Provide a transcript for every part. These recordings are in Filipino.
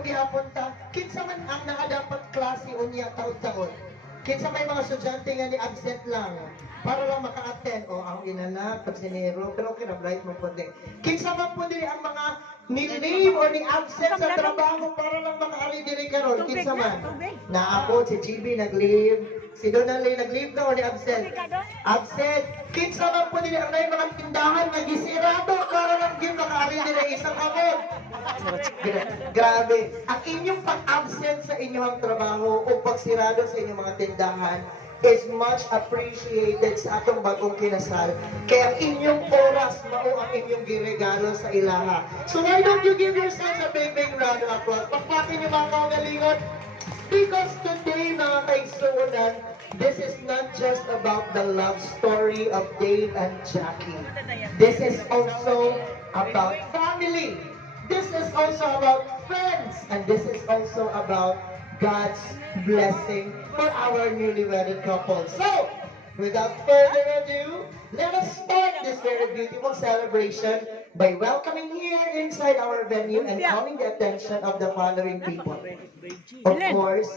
mo gihapon ta, kinsa man ang dapat klase unya taon-taon. Kinsa may mga estudyante nga ni absent lang para lang maka-attend o ang inanak pag sinero pero okay na bright mo po din. Kinsa man po diri ang mga ni-leave o ni-absent sa trabaho para lang maka-ari diri karon. Kinsa man? Na ako si GB nag-leave, si Donald nag-leave na o ni-absent. Absent. Kinsa man po diri ang may mga tindahan nga gisirado para lang gyud maka-ari diri isang abot. Grabe. Ang inyong pag-absent sa inyong trabaho o pagsirado sa inyong mga tindahan is much appreciated sa atong bagong kinasal. Kaya ang inyong oras mao ang inyong giregalo sa ilaha. So why don't you give yourselves a big round of applause? Pakpakin niyo mga kaugalingon. Because today, mga kaigsuunan, this is not just about the love story of Dave and Jackie. This is also about family. This is also about friends. And this is also about God's blessing for our newly wedded couple. So, without further ado, let us start this very beautiful celebration by welcoming here inside our venue and calling the attention of the following people. Of course,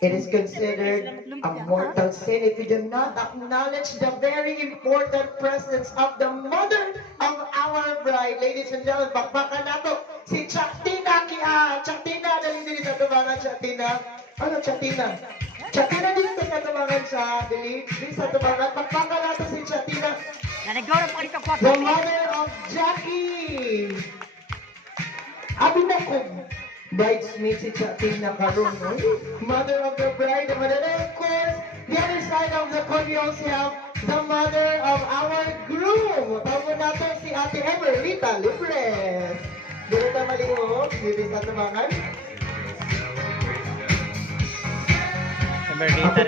it is considered a mortal sin if you do not acknowledge the very important presence of the mother of our bride. Ladies and gentlemen, bakbakan nato si Chatina Kia. Chatina, dali dili sa tumangan, Chatina. Ano, Chatina? Chatina dito sa tumangan sa dili sa tumangan. Bakbakan nato si Chatina. The mother of Jackie. Abi na ko. Bridesmaid si Chatina karon, no? Mother of the bride, and of course, the other side of the coin, we also have the mother of our groom. Tawag nato si Ate Emerita Libres. Dito ta malingog, dito sa tumangan. Emerita